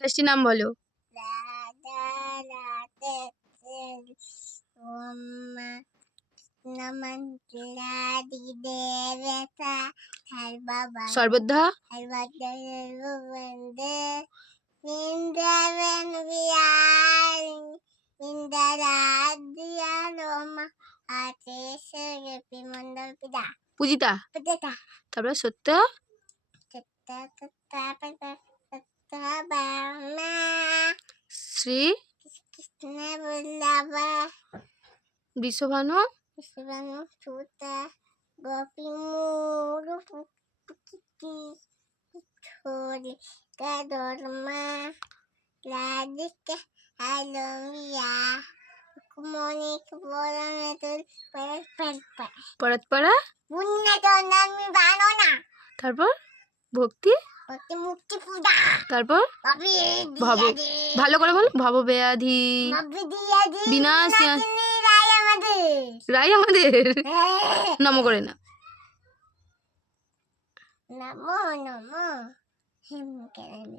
28টি নাম বলো। রাধা রাধে ওমা নমন্ত্রা দিদেবতা হর বাবা সর্বদা হর বাবা বন্দে বৃন্দাবন বিহারি বৃন্দারাধিয়া রমা আতে সরপি মন্ডল পিতা পূজিতা। পিতা তারপর সত্য চিত্তা চিত্তা পিতা চিত্তা বামা শ্রী কৃষ্ণ বল্লভা বৃষভানু বিশ্ববানু সুতা গোপী মোর পুকি ছোরি কাদরমা রাধিকা আলমিয়া কুমনিক বরণতুল পরাৎপরা পুণ্যত নামি বানো না। তারপর ভক্তি ভক্তি মুক্তি পূজা তারপর ভাবি ভব ভালো করে বল ভবব্যাধি ভাবি দিয়া দি বিনাশ রায় আমাদের রাই আমাদের নম করে না। নমো নমো হেম কেন